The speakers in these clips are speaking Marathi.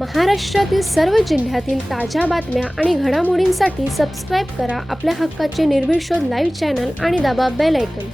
महाराष्ट्रातील सर्व जिल्ह्यातील ताज्या बातम्या आणि घडामोडींसाठी सबस्क्राईब करा आपल्या हक्काचे निर्भीड शोध लाईव्ह चॅनल आणि दाबा बेल आयकॉन।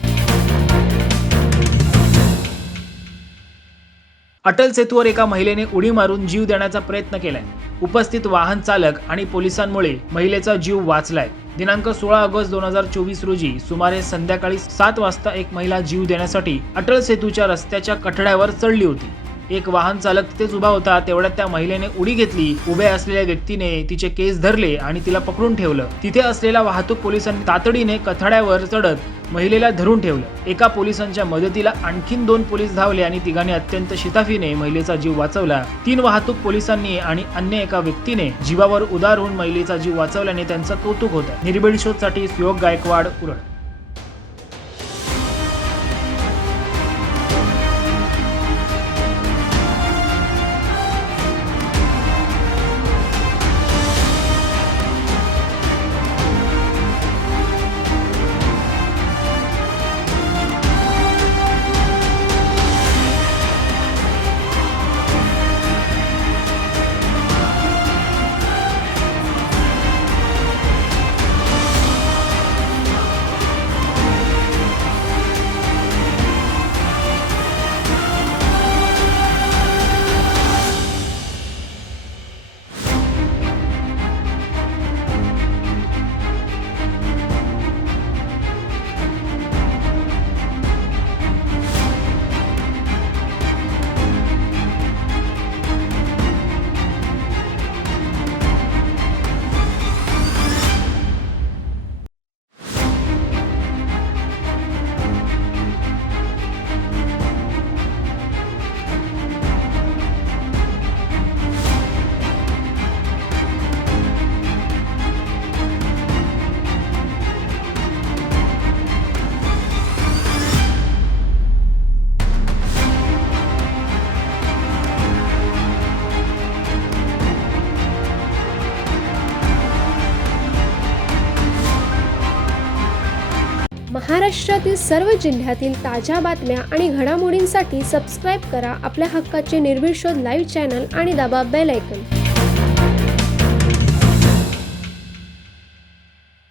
अटल सेतूवर एका महिलेने उडी मारून जीव देण्याचा प्रयत्न केलाय। उपस्थित वाहन चालक आणि पोलिसांमुळे महिलेचा जीव वाचलाय। दिनांक 16 ऑगस्ट 2024 रोजी सुमारे संध्याकाळी 7 वाजता एक महिला जीव देण्यासाठी अटल सेतूच्या रस्त्याच्या कठड्यावर चढली होती। एक वाहन चालक तिथेच उभा होता। तेवढ्यात त्या महिलेने उडी घेतली। उभ्या असलेल्या व्यक्तीने तिचे केस धरले आणि तिला पकडून ठेवलं। तिथे असलेल्या वाहतूक पोलिसांनी तातडीने कठड्यावर चढत महिलेला धरून ठेवलं। एका पोलिसांच्या मदतीला आणखीन 2 पोलीस धावले आणि तिघांनी अत्यंत शिताफीने महिलेचा जीव वाचवला। 3 वाहतूक पोलिसांनी आणि अन्य एका व्यक्तीने जीवावर उदार होऊन महिलेचा जीव वाचवल्याने त्यांचा कौतुक होत आहे। निर्भीड शोधसाठी योग गायकवाड, उरण। महाराष्ट्रातील सर्व जिल्ह्यातील ताज्या बातम्या आणि घडामोडींसाठी सबस्क्राईब करा आपल्या हक्काचे निर्भीड शोध लाईव्ह चॅनल आणि दाबा बेल आयकॉन।